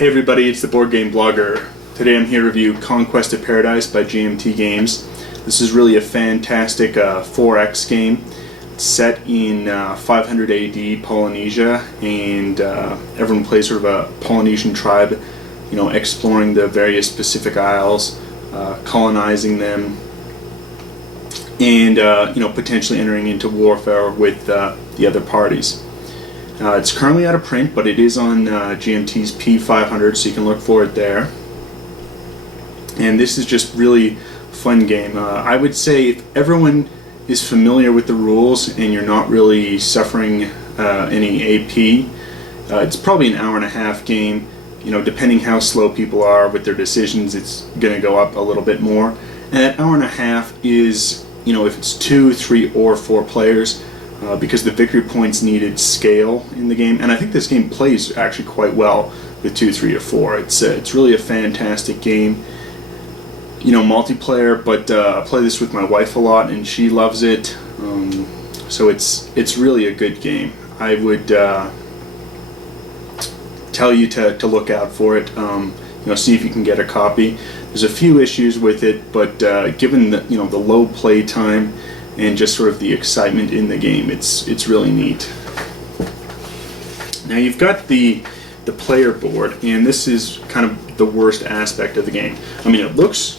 Hey everybody, it's the Board Game Blogger. Today I'm here to review Conquest of Paradise by GMT Games. This is really a fantastic 4X game. It's set in 500 AD Polynesia, and everyone plays sort of a Polynesian tribe, exploring the various Pacific Isles, colonizing them, and potentially entering into warfare with the other parties. It's currently out of print, but it is on GMT's P500, so you can look for it there. And this is just really a fun game. I would say if everyone is familiar with the rules and you're not really suffering any AP, it's probably an hour and a half game. Depending how slow people are with their decisions, it's going to go up a little bit more. And that hour and a half is, if it's 2, 3, or 4 players, because the victory points needed scale in the game, and I think this game plays actually quite well with 2, 3, or 4. It's really a fantastic game. Multiplayer, but I play this with my wife a lot, and she loves it. So it's really a good game. I would tell you to look out for it. See if you can get a copy. There's a few issues with it, but given the the low play time and just sort of the excitement in the game, it's really neat. Now you've got the player board, and this is kind of the worst aspect of the game. It looks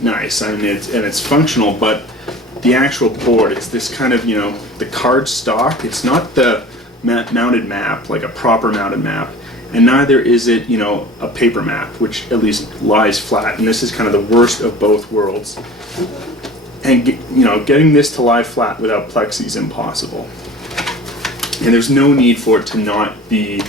nice, it's functional, but the actual board, it's this kind of the card stock. It's not the mounted map, like a proper mounted map, and neither is it a paper map, which at least lies flat. And this is kind of the worst of both worlds. And getting this to lie flat without plexi is impossible. And there's no need for it to not be,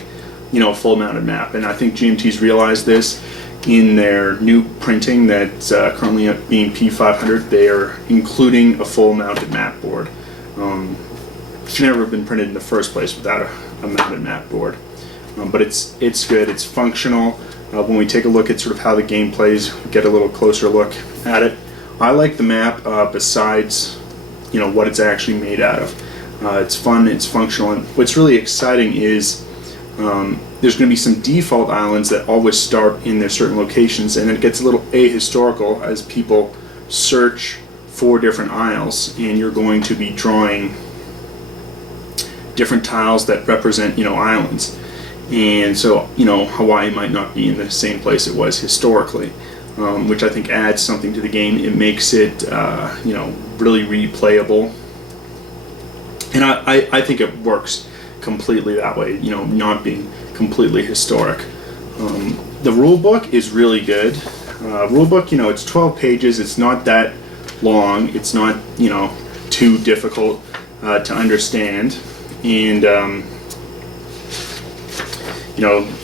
a full mounted map. And I think GMT's realized this in their new printing that's currently being P500. They are including a full mounted map board. It should never have been printed in the first place without a mounted map board. But it's good. It's functional. When we take a look at sort of how the game plays, we get a little closer look at it. I like the map besides, what it's actually made out of. It's fun, it's functional, and what's really exciting is there's going to be some default islands that always start in their certain locations, and it gets a little ahistorical as people search for different isles, and you're going to be drawing different tiles that represent, islands. And so, Hawaii might not be in the same place it was historically. Which I think adds something to the game. It makes it, really replayable, and I think it works completely that way. Not being completely historic. The rule book is really good. Rule book, it's 12 pages. It's not that long. It's not, too difficult to understand, and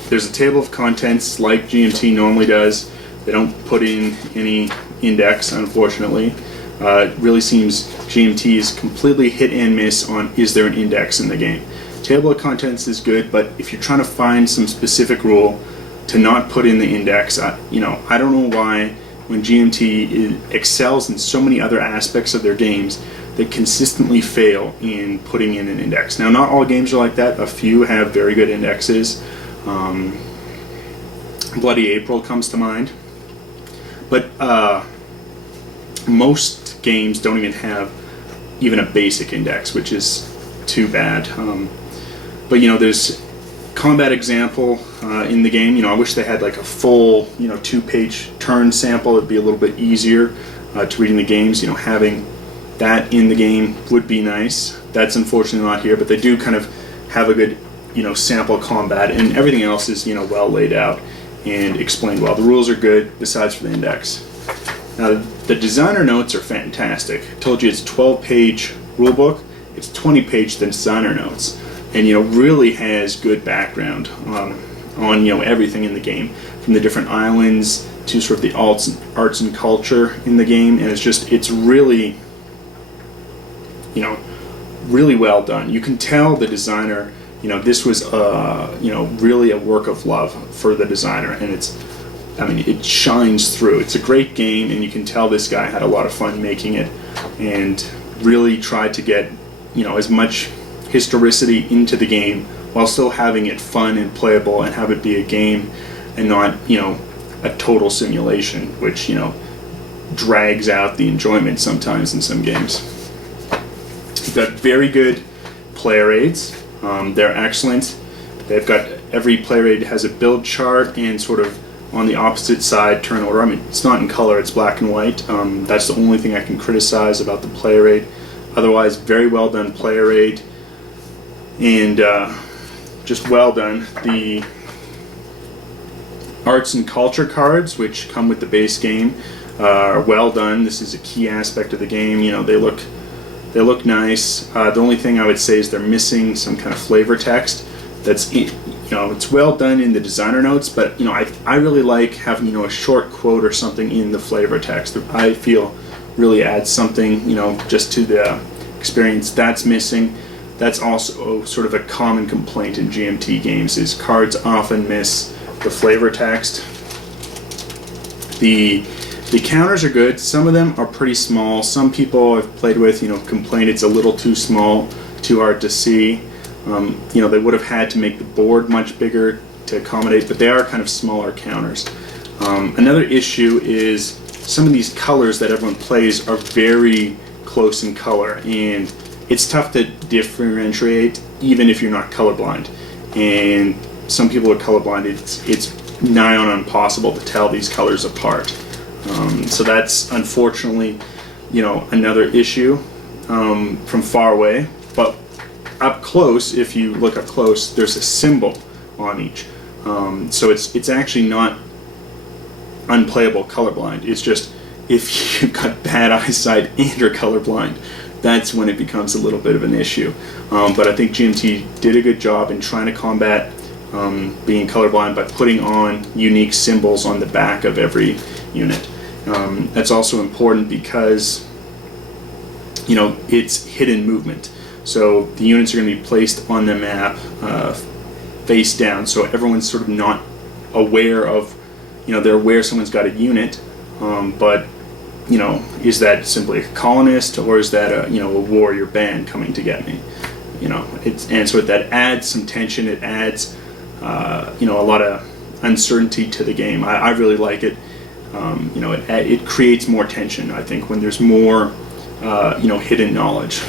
there's a table of contents like GMT normally does. They don't put in any index, unfortunately. It really seems GMT is completely hit and miss on is there an index in the game. Table of contents is good, but if you're trying to find some specific rule to not put in the index, I don't know why when GMT excels in so many other aspects of their games, they consistently fail in putting in an index. Now, not all games are like that. A few have very good indexes. Bloody April comes to mind. But most games don't even have even a basic index, which is too bad. But there's combat example in the game. I wish they had like a full 2-page turn sample. It'd be a little bit easier to read in the games. Having that in the game would be nice. That's unfortunately not here, but they do kind of have a good sample combat, and everything else is well laid out and explained well. The rules are good, besides for the index. Now, the designer notes are fantastic. I told you it's a 12-page rulebook. It's 20-page designer notes, and really has good background on everything in the game, from the different islands to sort of the arts and culture in the game, and it's really really well done. You can tell the designer. This was really a work of love for the designer, and it shines through. It's a great game, and you can tell this guy had a lot of fun making it, and really tried to get as much historicity into the game while still having it fun and playable, and have it be a game and not, a total simulation, which, drags out the enjoyment sometimes in some games. You've got very good player aids. They're excellent. They've got, every player aid has a build chart and sort of on the opposite side turn order. I mean, it's not in color, it's black and white. That's the only thing I can criticize about the player aid. Otherwise, very well done player aid, and just well done. The arts and culture cards, which come with the base game, are well done. This is a key aspect of the game. They look nice. The only thing I would say is they're missing some kind of flavor text. It's well done in the designer notes, but I really like having a short quote or something in the flavor text. I feel really adds something just to the experience. That's missing. That's also sort of a common complaint in GMT games, is cards often miss the flavor text. The counters are good. Some of them are pretty small. Some people I've played with complain it's a little too small, too hard to see. They would have had to make the board much bigger to accommodate, but they are kind of smaller counters. Another issue is some of these colors that everyone plays are very close in color, and it's tough to differentiate even if you're not colorblind. And some people are colorblind. It's nigh on impossible to tell these colors apart. So that's unfortunately, another issue from far away. But up close, if you look up close, there's a symbol on each. So it's actually not unplayable colorblind. It's just if you've got bad eyesight and you're colorblind, that's when it becomes a little bit of an issue. But I think GMT did a good job in trying to combat being colorblind by putting on unique symbols on the back of every unit. That's also important because it's hidden movement. So the units are going to be placed on the map face down, so everyone's sort of not aware of, they're aware someone's got a unit, but is that simply a colonist, or is that a warrior band coming to get me? And so that adds some tension. It adds a lot of uncertainty to the game. I really like it. It creates more tension, I think, when there's more hidden knowledge.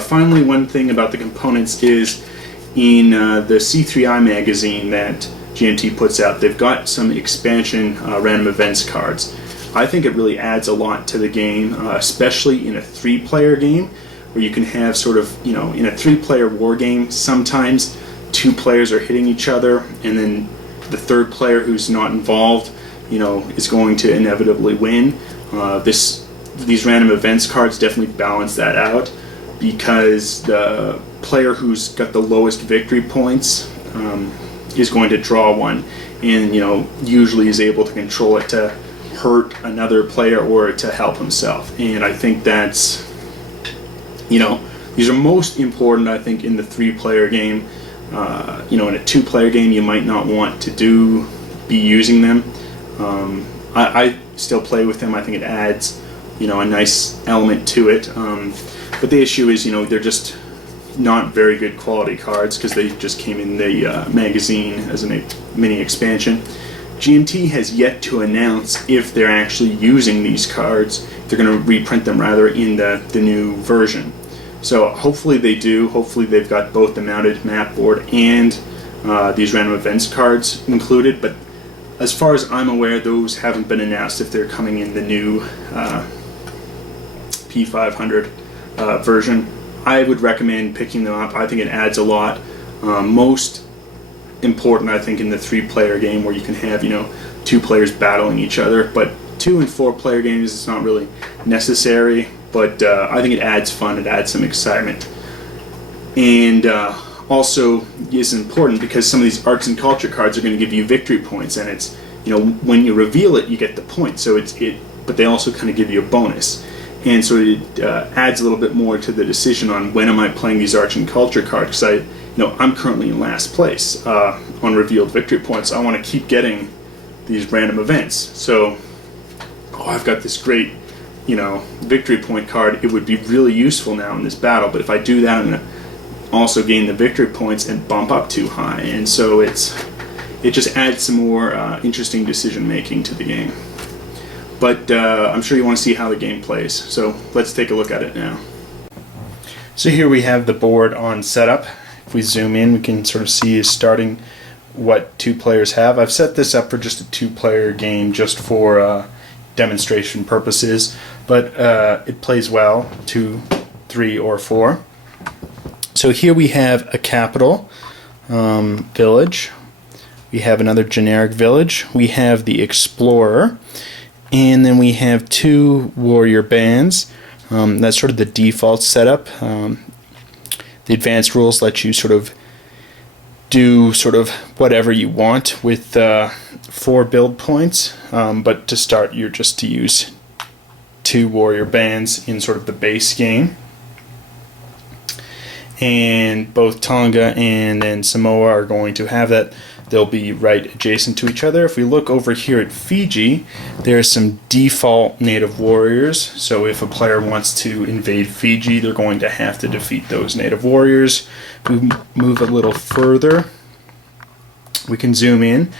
Finally, one thing about the components is in the C3I magazine that GMT puts out, they've got some expansion random events cards. I think it really adds a lot to the game, especially in a 3-player game where you can have sort of, in a 3-player war game, sometimes 2 players are hitting each other, and then the 3rd player who's not involved, is going to inevitably win. These random events cards definitely balance that out, because the player who's got the lowest victory points is going to draw one, and usually is able to control it to hurt another player or to help himself. And I think that's, these are most important, I think, in the 3-player game. In a 2-player game you might not want to be using them. I still play with them. I think it adds a nice element to it. But the issue is, they're just not very good quality cards because they just came in the magazine as a mini expansion. GMT has yet to announce if they're actually using these cards. They're going to reprint them rather in the new version. So hopefully they do. Hopefully they've got both the mounted map board and these random events cards included. But as far as I'm aware, those haven't been announced if they're coming in the new P500 version. I would recommend picking them up. I think it adds a lot. Most important, I think, in the 3-player game where you can have 2 players battling each other. But 2 and 4-player games, it's not really necessary. But I think it adds fun. It adds some excitement, and also is important because some of these arts and culture cards are going to give you victory points, and it's when you reveal it, you get the point. So but they also kind of give you a bonus. And so it adds a little bit more to the decision on when am I playing these arts and culture cards, because I'm currently in last place on revealed victory points. I want to keep getting these random events. So, I've got this great, victory point card. It would be really useful now in this battle, but if I do that, I'm going to also gain the victory points and bump up too high. And so it's it just adds some more interesting decision making to the game. But I'm sure you want to see how the game plays, so let's take a look at it now. So here we have the board on setup. If we zoom in, we can sort of see starting what two players have. I've set this up for just a 2-player game just for demonstration purposes, but it plays well 2, 3, or 4. So here we have a capital village. We have another generic village. We have the explorer, and then we have 2 warrior bands. That's sort of the default setup. The advanced rules let you sort of do sort of whatever you want with 4 build points, but to start you're just to use 2 warrior bands in sort of the base game. And both Tonga and then Samoa are going to have that. They'll be right adjacent to each other. If we look over here at Fiji, there's some default native warriors. So if a player wants to invade Fiji, they're going to have to defeat those native warriors. If we move a little further, we can zoom in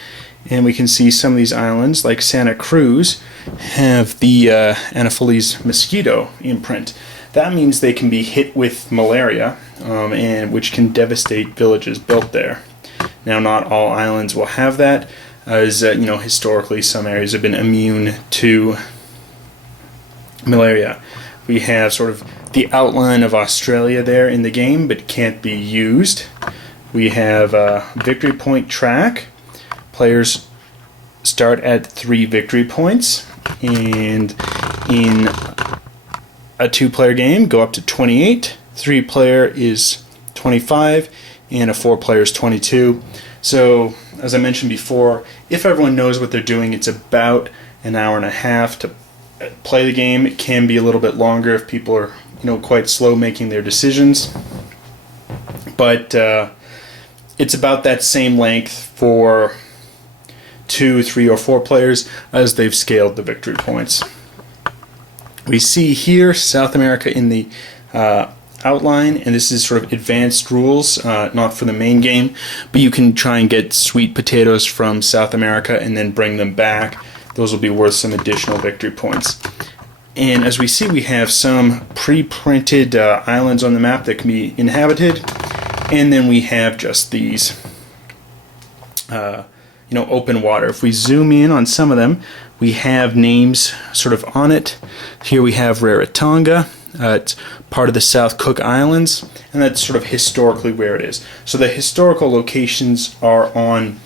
and we can see some of these islands, like Santa Cruz, have the Anopheles mosquito imprint. That means they can be hit with malaria, and which can devastate villages built there. Now, not all islands will have that, as you know, historically some areas have been immune to malaria. We have sort of the outline of Australia there in the game, but can't be used. We have a victory point track. Players start at 3 victory points, and in a 2-player game go up to 28. 3-player is 25, and a 4-player is 22. So, as I mentioned before, if everyone knows what they're doing, it's about an hour and a half to play the game. It can be a little bit longer if people are, you know, quite slow making their decisions. But it's about that same length for 2, 3, or 4 players as they've scaled the victory points. We see here South America in the outline, and this is sort of advanced rules, not for the main game, but you can try and get sweet potatoes from South America and then bring them back. Those will be worth some additional victory points. And as we see, we have some pre-printed islands on the map that can be inhabited, and then we have just these open water. If we zoom in on some of them, we have names sort of on it. Here we have Rarotonga. It's part of the South Cook Islands, and that's sort of historically where it is. So the historical locations are on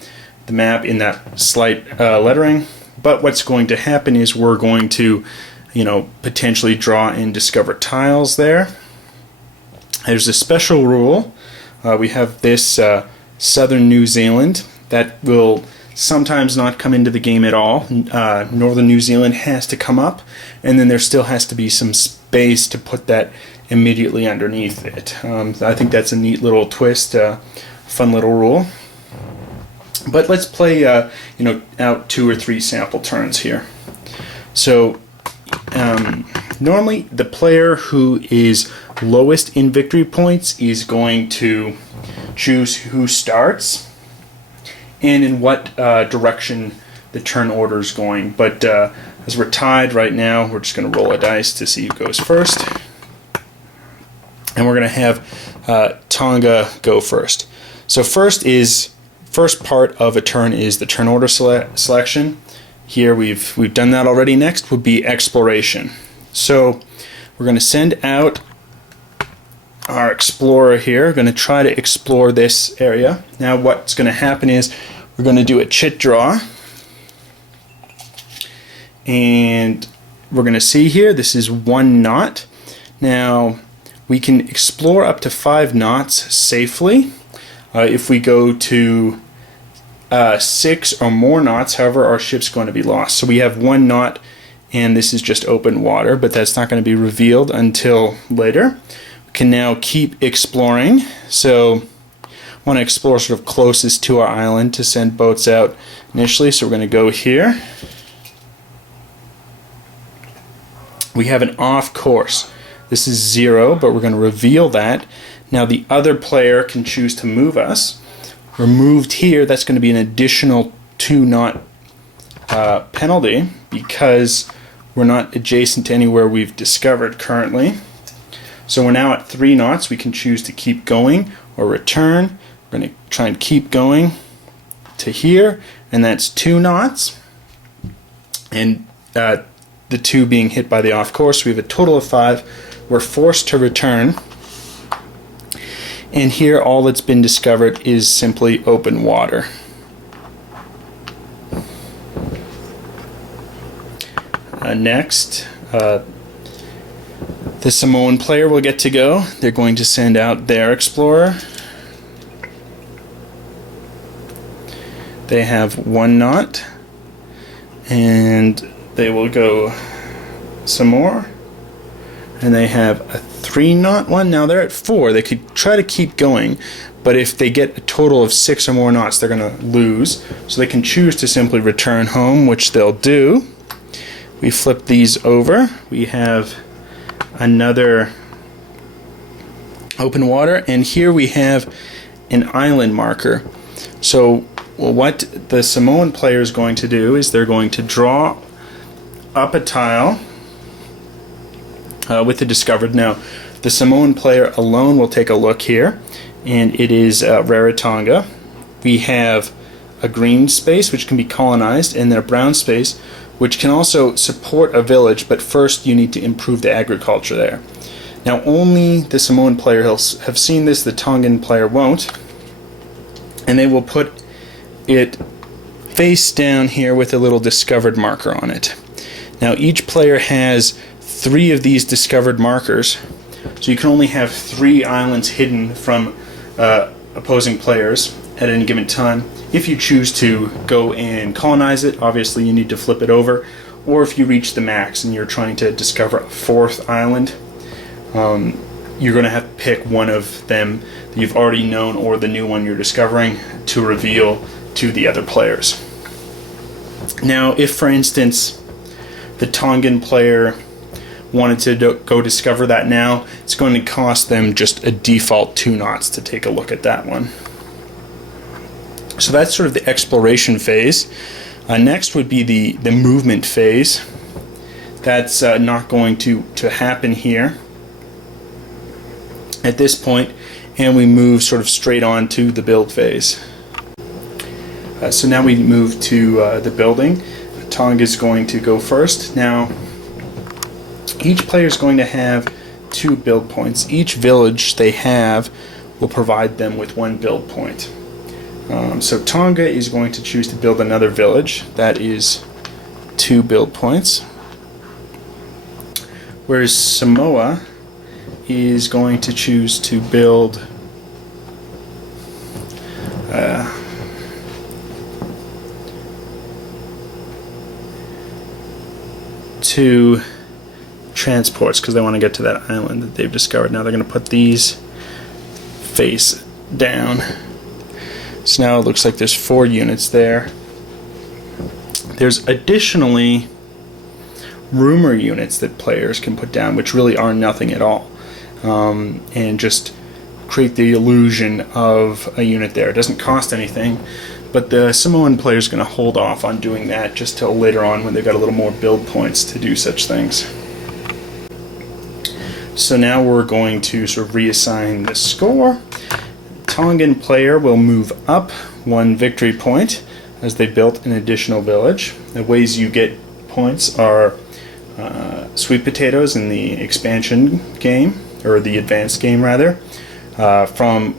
the map in that slight lettering, but what's going to happen is we're going to, potentially draw and discover tiles there. There's a special rule. We have this southern New Zealand that will sometimes not come into the game at all. Northern New Zealand has to come up, and then there still has to be some space to put that immediately underneath it. I think that's a neat little twist, fun little rule. But let's play out 2 or 3 sample turns here. So normally the player who is lowest in victory points is going to choose who starts and in what direction the turn order is going. But as we're tied right now, we're just going to roll a dice to see who goes first. And we're going to have Tonga go first. So first part of a turn is the turn order selection. Here we've done that already. Next would be exploration. So we're going to send out our explorer here. We're going to try to explore this area. Now what's going to happen is we're going to do a chit draw, and we're going to see here this is 1 knot. Now we can explore up to 5 knots safely. If we go to 6 or more knots, however, our ship's going to be lost. So we have 1 knot, and this is just open water, but that's not going to be revealed until later. We can now keep exploring. So I want to explore sort of closest to our island to send boats out initially. So we're going to go here. We have an off course. This is 0, but we're going to reveal that. Now the other player can choose to move us, removed here, that's going to be an additional 2-knot penalty because we're not adjacent to anywhere we've discovered currently. So we're now at 3 knots. We can choose to keep going or return. We're going to try and keep going to here, and that's 2 knots. And the 2 being hit by the off course, we have a total of 5. We're forced to return. And here all that's been discovered is simply open water. Next, the Samoan player will get to go. They're going to send out their explorer. They have 1 knot, and they will go some more, and they have a 3-knot one. Now they're at 4. They could try to keep going, but if they get a total of 6 or more knots, they're going to lose. So they can choose to simply return home, which they'll do. We flip these over. We have another open water, and here we have an island marker. So what the Samoan player is going to do is they're going to draw up a tile with the discovered. Now, the Samoan player alone will take a look here, and it is Rarotonga. We have a green space which can be colonized, and then a brown space which can also support a village, but first you need to improve the agriculture there. Now, only the Samoan player will have seen this, the Tongan player won't, and they will put it face down here with a little discovered marker on it. Now, each player has 3 of these discovered markers, so you can only have 3 islands hidden from opposing players at any given time. If you choose to go and colonize it, obviously you need to flip it over, or if you reach the max and you're trying to discover a 4th island, you're going to have to pick one of them that you've already known or the new one you're discovering to reveal to the other players. Now, if for instance the Tongan player wanted to go discover that now, it's going to cost them just a default 2 knots to take a look at that one. So that's sort of the exploration phase. Next would be the movement phase. That's not going to happen here at this point, and we move sort of straight on to the build phase. So now we move to the building. Tonga is going to go first. Now, each player is going to have 2 build points. Each village they have will provide them with 1 build point. So Tonga is going to choose to build another village. That is 2 build points. Whereas Samoa is going to choose to build two transports because they want to get to that island that they've discovered. Now they're going to put these face down. So now it looks like there's 4 units there. There's additionally rumor units that players can put down, which really are nothing at all, and just create the illusion of a unit there. It doesn't cost anything, but the Samoan player is going to hold off on doing that just till later on when they've got a little more build points to do such things. So now we're going to sort of reassign the score. Tongan player will move up 1 victory point as they built an additional village. The ways you get points are sweet potatoes in the expansion game, or the advanced game rather, from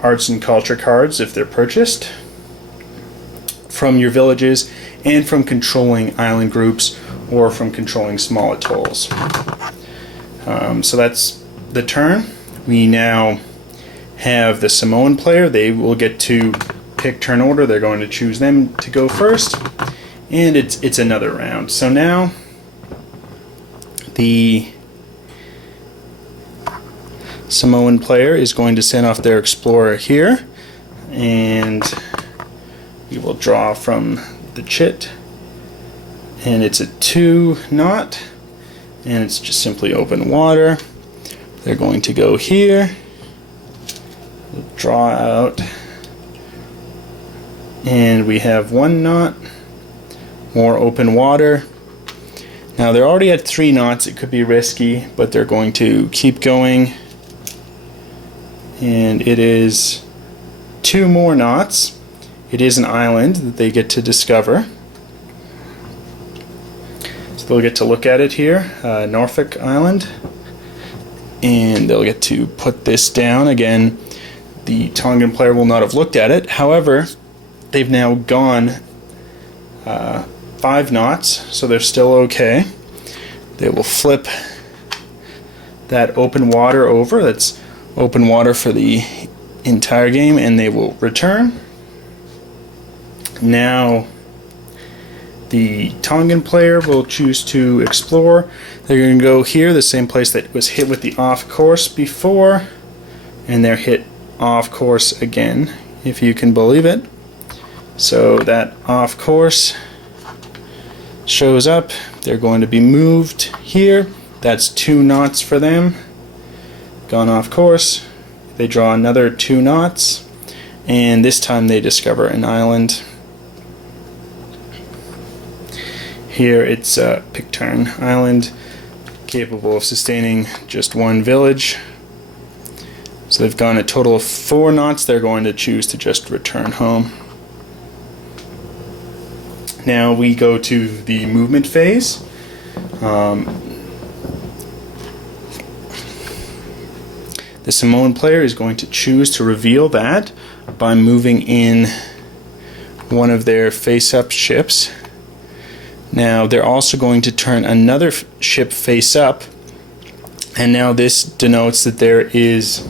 arts and culture cards if they're purchased, from your villages, and from controlling island groups or from controlling small atolls. So that's the turn. We now have the Samoan player. They will get to pick turn order. They're going to choose them to go first, and it's another round. So now the Samoan player is going to send off their explorer here, and we will draw from the chit, and it's a 2 knot, and it's just simply open water. They're going to go here, draw out And we have 1 knot, more open water. Now they're already at 3 knots, it could be risky, but they're going to keep going. And it is 2 more knots. It is an island that they get to discover. So they'll get to look at it here, Norfolk Island. And they'll get to put this down. Again, the Tongan player will not have looked at it. However, they've now gone 5 knots, so they're still okay. They will flip that open water over. That's open water for the entire game, and they will return. Now the Tongan player will choose to explore. They're going to go here, the same place that was hit with the off course before, and they're hit off course again, if you can believe it. So that off course shows up. They're going to be moved here. That's 2 knots for them. Gone off course. They draw another 2 knots, and this time they discover an island. Here it's Pitcairn Island, capable of sustaining just 1 village. So they've gone a total of 4 knots. They're going to choose to just return home. Now we go to the movement phase. The Samoan player is going to choose to reveal that by moving in one of their face-up ships. Now they're also going to turn another ship face up, and now this denotes that there is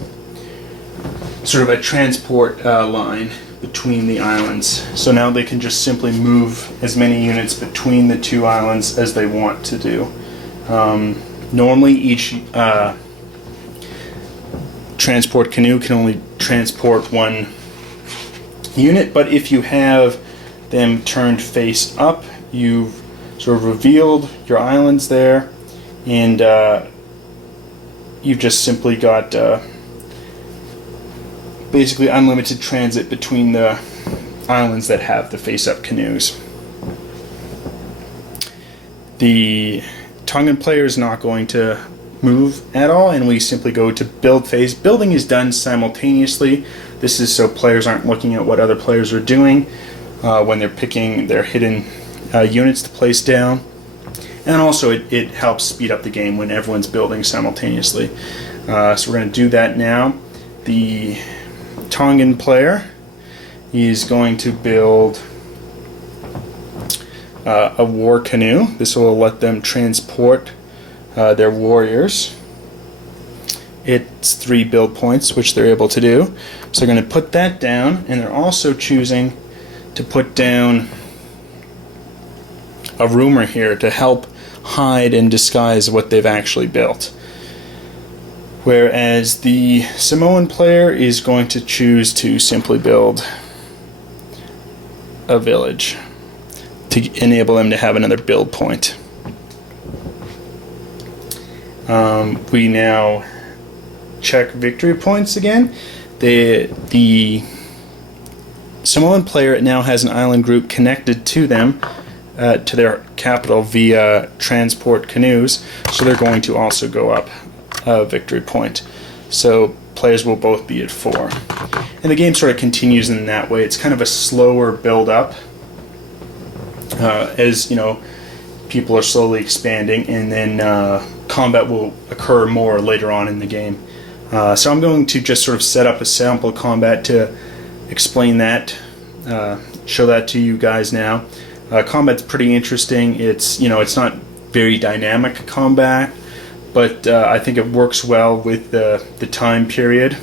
sort of a transport line between the islands. So now they can just simply move as many units between the 2 islands as they want to do. Normally each transport canoe can only transport 1 unit, but if you have them turned face up, you've sort of revealed your islands there, and you've just simply got basically unlimited transit between the islands that have the face-up canoes. The Tongan player is not going to move at all, and we simply go to build phase. Building is done simultaneously. This is so players aren't looking at what other players are doing when they're picking their hidden units to place down, and also it helps speed up the game when everyone's building simultaneously. So we're going to do that now. The Tongan player is going to build a war canoe. This will let them transport their warriors. It's 3 build points, which they're able to do. So they're going to put that down, and they're also choosing to put down a rumor here to help hide and disguise what they've actually built. Whereas the Samoan player is going to choose to simply build a village to enable them to have another build point. We now check victory points again. The Samoan player now has an island group connected to them, to their capital via transport canoes, so they're going to also go up a victory point. So players will both be at 4. And the game sort of continues in that way. It's kind of a slower build up as people are slowly expanding, and then combat will occur more later on in the game. So I'm going to just sort of set up a sample combat to explain that, show that to you guys now. Combat's pretty interesting. It's it's not very dynamic combat, but I think it works well with the time period.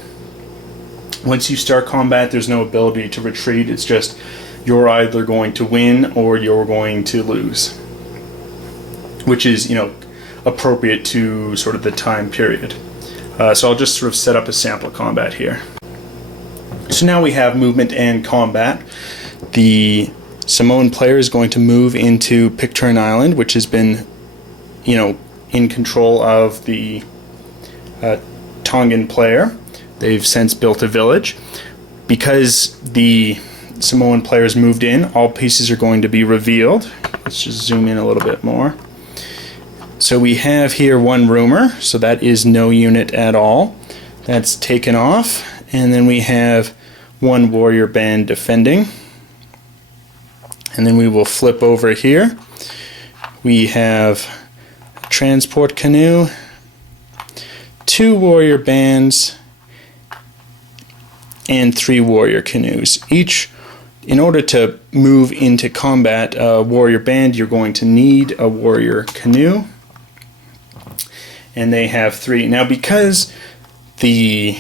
Once you start combat, there's no ability to retreat. It's just you're either going to win or you're going to lose, which is appropriate to sort of the time period. So I'll just sort of set up a sample combat here. So now we have movement and combat. The Samoan player is going to move into Pitcairn Island, which has been, in control of the Tongan player. They've since built a village. Because the Samoan players moved in, all pieces are going to be revealed. Let's just zoom in a little bit more. So we have here one rumor, so that is no unit at all. That's taken off. And then we have one warrior band defending. And then we will flip over here. We have a transport canoe, 2 warrior bands, and 3 warrior canoes. Each, in order to move into combat a warrior band, you're going to need a warrior canoe. And they have 3. Now, because the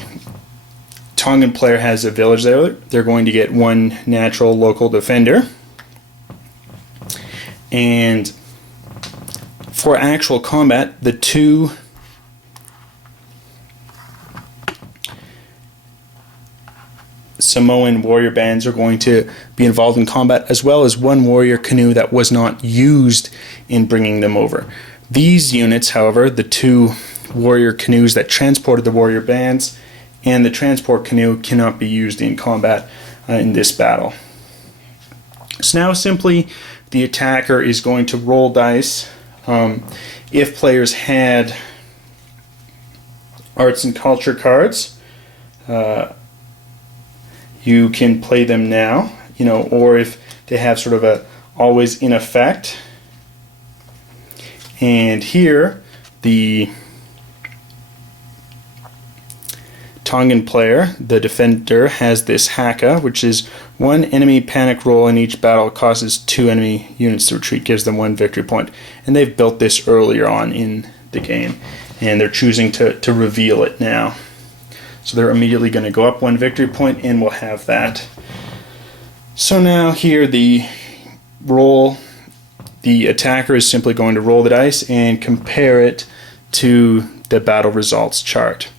Tongan player has a village there, they're going to get 1 natural local defender. And for actual combat, the 2 Samoan warrior bands are going to be involved in combat, as well as 1 warrior canoe that was not used in bringing them over. These units, however, the 2 warrior canoes that transported the warrior bands and the transport canoe, cannot be used in combat in this battle. So now simply the attacker is going to roll dice. If players had arts and culture cards, you can play them now, or if they have sort of a always in effect. And here, the Tongan player, the defender, has this haka, which is 1 enemy panic roll in each battle causes 2 enemy units to retreat, gives them 1 victory point. And they've built this earlier on in the game, and they're choosing to reveal it now. So they're immediately going to go up 1 victory point, and we'll have that. So now here the attacker is simply going to roll the dice and compare it to the battle results chart.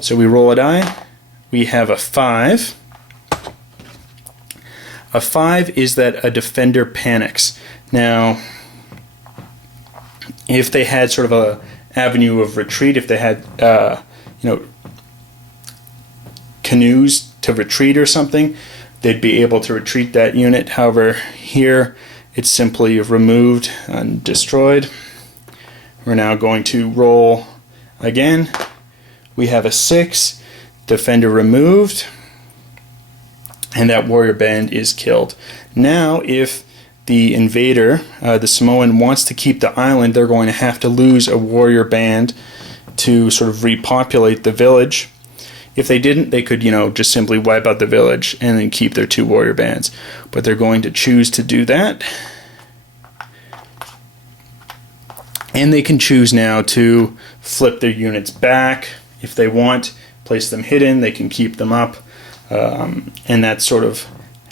So we roll a die, we have a 5. A 5 is that a defender panics. Now, if they had sort of a avenue of retreat, if they had canoes to retreat or something, they'd be able to retreat that unit. However, here it's simply removed and destroyed. We're now going to roll again. We have a 6, defender removed, and that warrior band is killed. Now, if the invader, the Samoan, wants to keep the island, they're going to have to lose a warrior band to sort of repopulate the village. If they didn't, they could, just simply wipe out the village and then keep their 2 warrior bands. But they're going to choose to do that. And they can choose now to flip their units back if they want, place them hidden, they can keep them up. And that's sort of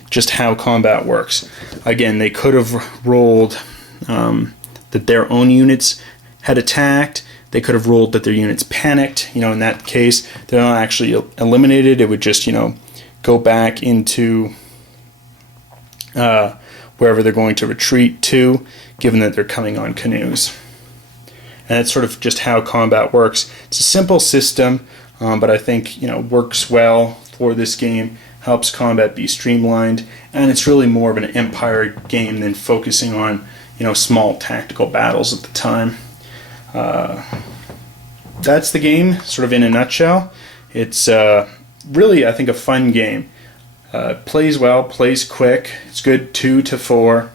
just how combat works. Again, they could have rolled that their own units had attacked. They could have rolled that their units panicked. In that case, they're not actually eliminated. It would just, go back into wherever they're going to retreat to, given that they're coming on canoes. And that's sort of just how combat works. It's a simple system, but I think works well for this game. Helps combat be streamlined, and it's really more of an empire game than focusing on small tactical battles at the time. That's the game, sort of in a nutshell. It's really, I think, a fun game. Plays well, plays quick. It's good 2 to 4,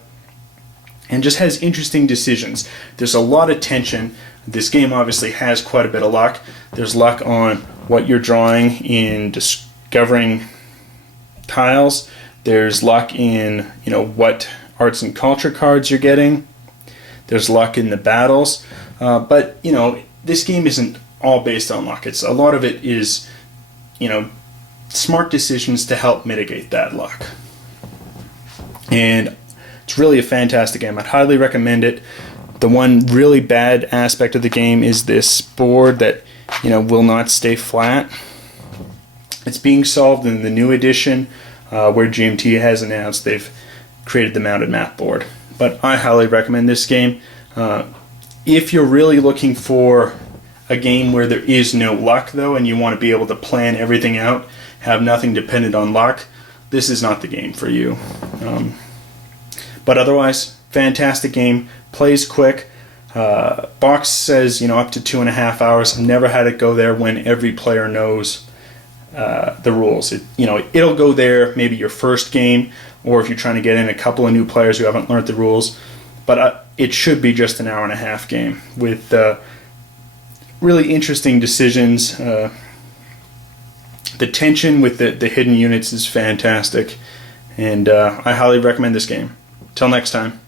and just has interesting decisions. There's a lot of tension. This game obviously has quite a bit of luck. There's luck on what you're drawing in discovering tiles. There's luck in what arts and culture cards you're getting. There's luck in the battles, but this game isn't all based on luck. A lot of it is smart decisions to help mitigate that luck. And it's really a fantastic game. I'd highly recommend it. The one really bad aspect of the game is this board that will not stay flat. It's being solved in the new edition, where GMT has announced they've created the mounted map board. But I highly recommend this game. If you're really looking for a game where there is no luck, though, and you want to be able to plan everything out, have nothing dependent on luck, this is not the game for you. But otherwise, fantastic game. Plays quick. Box says, up to 2.5 hours. I've never had it go there when every player knows the rules. It'll go there maybe your first game, or if you're trying to get in a couple of new players who haven't learned the rules. But it should be just an 1.5-hour game with really interesting decisions. The tension with the hidden units is fantastic, and I highly recommend this game. Till next time.